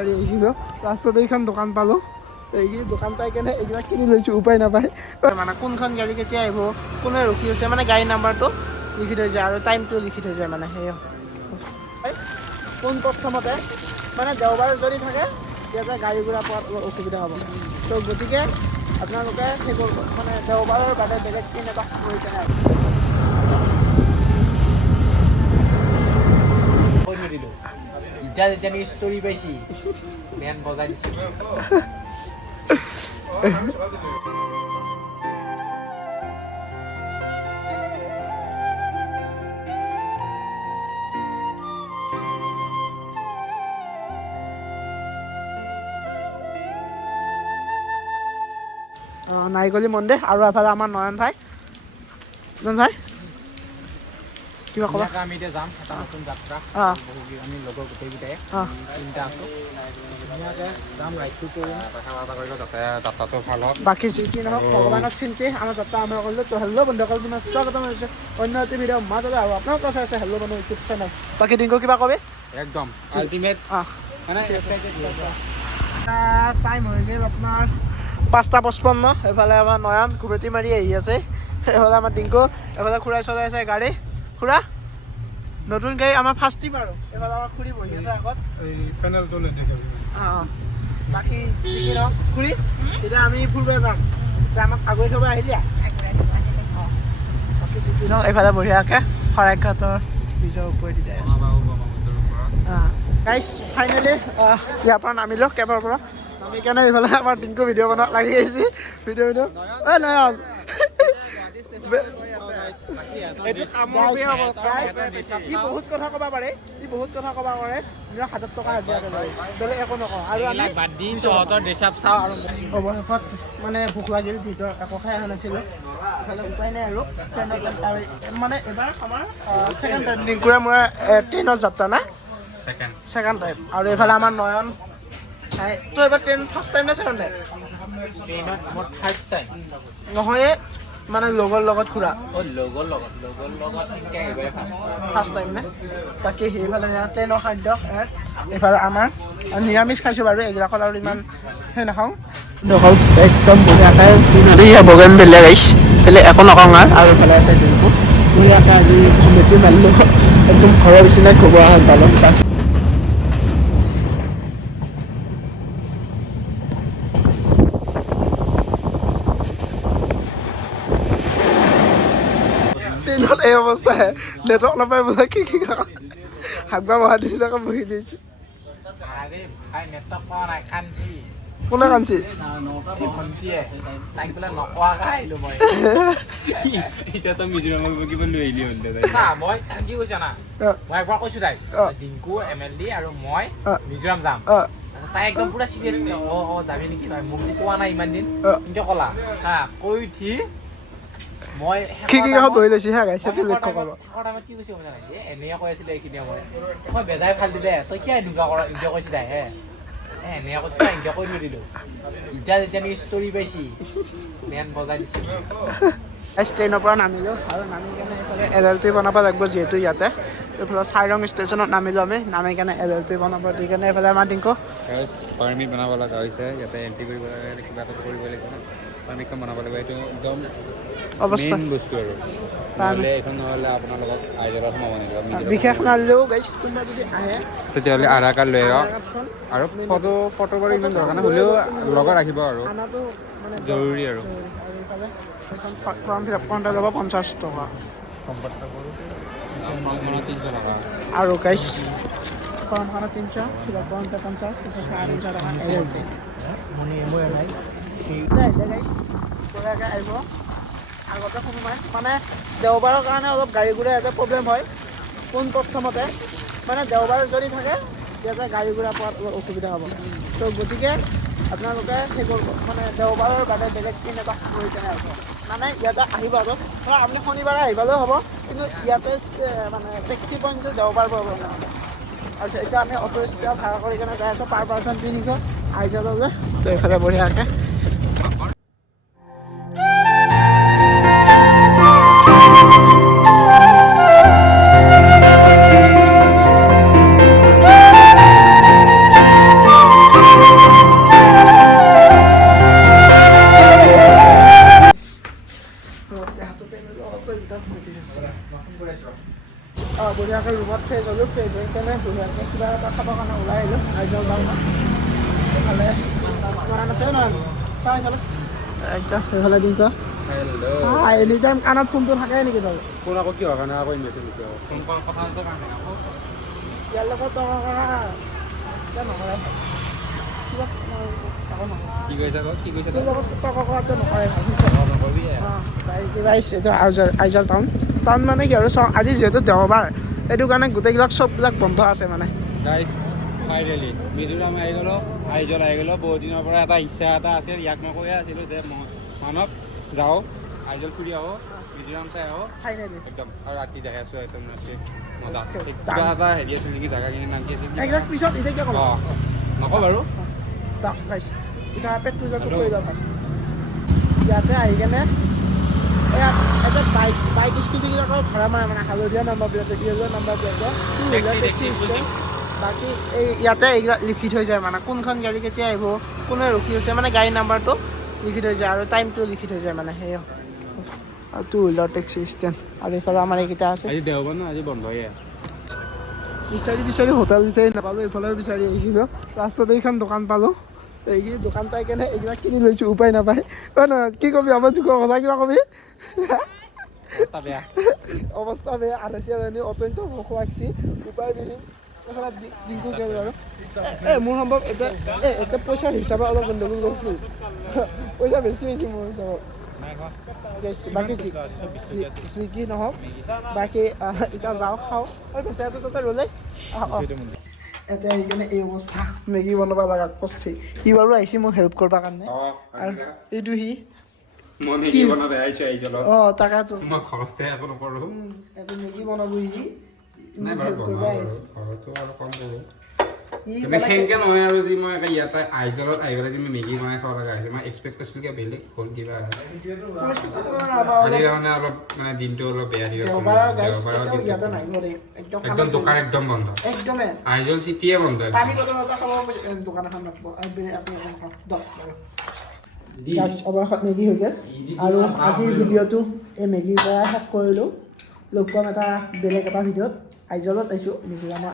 আহিছিলোঁ ৰাস্তাতে এইখন দোকান পালোঁ এইখিনি দোকান পাই কেনে এইবিলাক কিনি লৈছোঁ উপায় নাপায় মানে কোনখন গাড়ী কেতিয়া আহিব কোনে ৰখি আছে মানে গাড়ী নাম্বাৰটো লিখি থৈ যায় আৰু টাইমটো লিখি থৈ যায় মানে সেয়া পোন প্ৰথমতে মানে দেওবাৰ যদি থাকে তেতিয়া গাড়ী ঘোঁৰা পোৱাত অলপ অসুবিধা হ'ব তো গতিকে আপোনালোকে সেইবোৰ মানে দেওবাৰৰ বাদে বেলেগ দিন এটা লৈ কেনে এতিয়া যেতিয়া নেকি ষ্টৰি পাইছি বেন বজাই দিছে নাৰিকলী মন্দিৰ আৰু এফালে আমাৰ নয়ন ভাই কিবা ক'বা আমি এতিয়া যাম এটা নতুন যাত্ৰা আমি লগৰ গোটেইকেইটাই তিনিটা আছোঁ ধুনীয়াকৈ যাম ৰাইডটো কৰিম যাত্ৰাটো ভাল হওক বাকী যি কি নহওক ভগৱানক চিন্তি আমাৰ যাত্ৰা আৰম্ভ কৰিলোঁ তো হেল্ল' বন্ধুসকল তোমাৰ স্বাগতম হৈছে অন্য এটি ভিডিঅ' মাজতে আৰু আপোনালোকৰ চাই আছে হেল্ল' বন্ধু ইউটিউব চেনেল বাকী দিনটো কিবা ক'বি একদম আল্টিমেট মানে টাইম হৈ গ'ল আপোনাৰ 5:55 এইফালে আমাৰ নয়ন ঘুবেটি মাৰি আহি আছে এইফালে আমাৰ ডিংকু এইফালে খুৰাই চলাই আছে গাড়ী খুৰা নতুন গাড়ী আমাৰ ফাৰ্ষ্ট ট্ৰিপ আৰু এইফালে আমাৰ খুৰী বহি আছে আগত বাকী যি কি নহওক খুৰী এতিয়া আমি ফুৰিব যাম এতিয়া আমাক আগুৱাই থ'ব আহিলি বাকী যি কি নহওক এইফালে বঢ়িয়াকৈ শৰাইঘাটৰ ব্ৰিজৰ ওপৰেদি যায় গাইজ ফাইনেলি ইয়াৰ পৰা নামিলোঁ কেবৰ পৰা আমি কাৰণে এইফালে আমাৰ দিনটো ভিডিঅ' বনাব লাগি আহিছে ভিডিঅ' নয়ন বহুত কথা ক'ব পাৰে বহুত কথা ক'ব পাৰে 1000 টকা হাজিৰাকে লয় বেলেগ একো নকওঁ আৰু আমি অৱশেষত মানে ভোক লাগিল ভিতৰত একো খাই অহা নাছিলোঁ ইফালে উপায় নাই আৰু মানে এবাৰ আমাৰ ছেকেণ্ড টাইম ডিংকুৰে মোৰ ট্ৰেইনত যাত্ৰা না ছেকেণ্ড টাইম আৰু এইফালে আমাৰ নয়ন তো এবাৰ ট্ৰেইন ফাৰ্ষ্ট টাইম নে ছেকেণ্ড টাইম ট্ৰেইনত মোৰ থাৰ্ড টাইম নহয় মানে লগৰ লগত ঘূৰা লগৰ লগত ফাৰ্ষ্ট টাইম নে বাকী সেইফালে ট্ৰেইনৰ খাদ্য এইফালে আমাৰ নিৰামিষ খাইছোঁ বাৰু এইবিলাকত আৰু ইমান সেই নাখাওঁ দখল একদম বঢ়িয়াকৈ বগেন বেলেগ আহিছে বেলেগ একো নকওঁ আৰু এইফালে আছে দিনটো বঢ়িয়াকৈ আজি কমেটি মাৰিলোঁ একদম ঘৰৰ নিচিনাই ক'ব আহে পালোঁ ট্ৰেইনত এই অৱস্থাহে নেটৱৰ্ক নাপায় বোলে কি হাগবা বহা দিছিলাকৈ বহি দিছে কোনে কান্দি মিজোৰাম যাম তাই একদম পুৰা চিৰিয়াছ যাবি নেকি মোক যে কোৱা নাই ইমান দিন কিন্তু ক'লা হা কৈ উঠি মই কি বহি লৈছে হা গাইছে লক্ষ্য কৰিব কি কৈছে এনেই কৈ আছিলে এইখিনি মই বেজাই ভাল দিলে তই কিয় এনেকুৱা কৰ এনেকৈ কৈছে তাই হে এনেই কৈছে এনেকৈ কৈ থৈ দিলোঁ এতিয়া যেতিয়া নেকি ষ্টৰি পাইছি বেন বজাই দিছে ট্ৰেইনৰ পৰা নামিলোঁ আৰু নামি কেনে এইফালে LLP বনাব লাগিব যিহেতু ইয়াতে এইফালে চাইৰং ষ্টেচনত নামিলোঁ আমি নামি কেনে LLP বনাব দি কেনে এইফালে আমাৰ ডিংকু পাৰ্মিট বনাব লগা হৈছে ইয়াতে এণ্ট্ৰি কৰিব লাগে কিবা এটা কৰিব লাগিব পাৰ্মিটখন বনাব লাগিব এইটো একদম অৱস্থা বস্তু আৰু নহ'লে এইখন নহ'লে আপোনাৰ লগত আইজলত সোমাব নিদিব বিশেষ নালিলেও গাইছ কোনোবা যদি আহে তেতিয়াহ'লে আধাৰ কাৰ্ড লৈ আহক আৰু ফটো কৰি ইমান দৰকাৰ নাই হ'লেও লগত ৰাখিব আৰু জৰুৰী আৰু ফৰ্ম ফিল আপ কৰোঁতে ল'ব 50 টকা আৰু গাইছ ফৰ্মখনত 300 ফিল আপ কৰোঁতে 50 350 টকা LLP গাইছ বঢ়িয়াকৈ আহিব আগতে সোমাই মানে দেওবাৰৰ কাৰণে অলপ গাড়ী ঘোঁৰা ইয়াতে প্ৰব্লেম হয় পোন প্ৰথমতে মানে দেওবাৰ যদি থাকে তেতিয়া গাড়ী ঘোঁৰা পোৱাত অলপ অসুবিধা হ'ব তো গতিকে আপোনালোকে সেইবোৰ মানে দেওবাৰৰ বাদে বেলেগ দিন এটা লৈ কেনে আহিব মানে ইয়াতে আহিব আৰু ধৰক আপুনি শনিবাৰে আহিবলৈও হ'ব কিন্তু ইয়াতে মানে টেক্সি পইণ্টটো দেওবাৰ পাব মানে আৰু এতিয়া আমি অটো ৰিক্সা ভাড়া কৰি কেনে যাই আছোঁ পাৰ পাৰ্চন 300 আহি যাব যে তো এইফালে বঢ়িয়াকৈ আইজল টাউন এইফালে দোকান আছে নহয় চা এইফালে একদম সেইফালে দি ক এনি টাইম কাণত ফোনটো থাকে নেকি তই কোন আকৌ কিহৰ কাৰণে আকৌ ইনভেষ্ট ইয়াৰ লগত তৰ্ক কৰা এতিয়া নকৰে কিবা কি কৈছা আকৌ কি কৈছা তোৰ লগত তৰ্ক কৰাটো নকৰে এইটো আইজল টাউন টাউন মানে কি আৰু চাওঁ আজি যিহেতু দেওবাৰ সেইটো কাৰণে গোটেইবিলাক চববিলাক বন্ধ আছে মানে গাইজ ফাইনেলি মিজোৰাম আহি গ'লোঁ আইজল আহি গ'লোঁ বহুত দিনৰ পৰা এটা ইচ্ছা এটা আছিল ইয়াক মই কৈয়ে আছিলোঁ যে মানৱ যাওঁ আইজল ফুৰি আহোঁ মিজোৰাম চাই আহোঁ ফাইনেলি একদম আৰু ৰাতি যাই আছোঁ একদম ৰাতি মজা Okay, কিবা এটা হেৰি আছিল নেকি জেগাখিনিৰ নাম কি আছিল একদম পিছত এতিয়া কিয় ক'ম অঁ নকওঁ বাৰু দাক গাইছ এতিয়া পেট পূজাটো কৰি যাওঁ ফাৰ্ষ্ট ইয়াতে আহি কেনে এয়া এটা বাইক স্কুটিবিলাকৰ ভাড়া মাৰে মানে হালধীয়া number plate Yale' number plate taxi বাকী এই ইয়াতে এইবিলাক লিখি থৈ যায় মানে কোনখন গাড়ী কেতিয়া আহিব কোনে ৰখি আছে মানে গাড়ী নাম্বাৰটো লিখি থৈ যায় আৰু টাইমটো লিখি থৈ যায় মানে সেয়া আৰু টু হুইলাৰ টেক্সি ষ্টেণ্ড আৰু এইফালে আমাৰ এইকেইটা আছে আজি দেওবাৰ ন আজি বন্ধয়ে বিচাৰি হোটেল বিচাৰি নাপালোঁ এইফালেও বিচাৰি আহিছিলোঁ ৰাস্তাতে এইখন দোকান পালোঁ এইখিনি দোকান পাই কেনে এইবিলাক কিনি লৈছোঁ উপায় নাপায় অঁ নহয় কি ক'বি আমাৰ যুগৰ কথা কিবা ক'বি বেয়া অৱস্থা বেয়া আধাচিয়া জানি অত্যন্ত ভোক লাগছি উপায় বিহীন এইফালে দিনটো গ'ল আৰু মোৰ সম্ভৱ এতিয়া পইচাৰ হিচাপে অলপ গণ্ডগোল কৰিছোঁ পইচা বেছি হৈছে মোৰ হিচাপত বাকী যি কি নহওক বাকী এতিয়া যাওঁ খাওঁ আৰু বেচাটো তাতে ৰ'লে এতিয়া সেইকাৰণে এই অৱস্থা মেগী বনাব লগা কৰিছে সি বাৰু আহিছে মোক হেল্প কৰিবৰ কাৰণে আৰু এইটো সি মই মেগী বনাব আহিছোঁ আইজলত অঁ তাকেতো মই ঘৰতে একো নকৰোঁ এইটো মেগী বনাব সি নাই মোক বাৰু হেল্প কৰিব আহিছে ঘৰতো আৰু কম কৰোঁ সি তুমি সেনেকৈ নহয় আৰু যি মই ইয়াতে আইজলত আহি পেলাই যি মই মেগী বনাই খাব লগা হৈছে মই এক্সপেক্ট কৰিছিলোঁ কিবা বেলেগ হ'ল কিবা আজিৰ কাৰণে অলপ মানে দিনটো অলপ বেয়া দিয়ক ইয়াতে নাহিব দেই একদম দোকান একদম বন্ধ একদমেই আইজল চিটিয়ে বন্ধ পানী বটল এটা খাব দোকান এখন ৰাখিব আৰু আপুনি এখন খাওক দক বাৰু অৱশেষত মেগী হৈ গ'ল আৰু আজিৰ ভিডিঅ'টো এই মেগীৰ পৰা শেষ কৰিলোঁ লগ পাম এটা বেলেগ এটা ভিডিঅ'ত আইজলত আহিছোঁ মিজোৰামৰ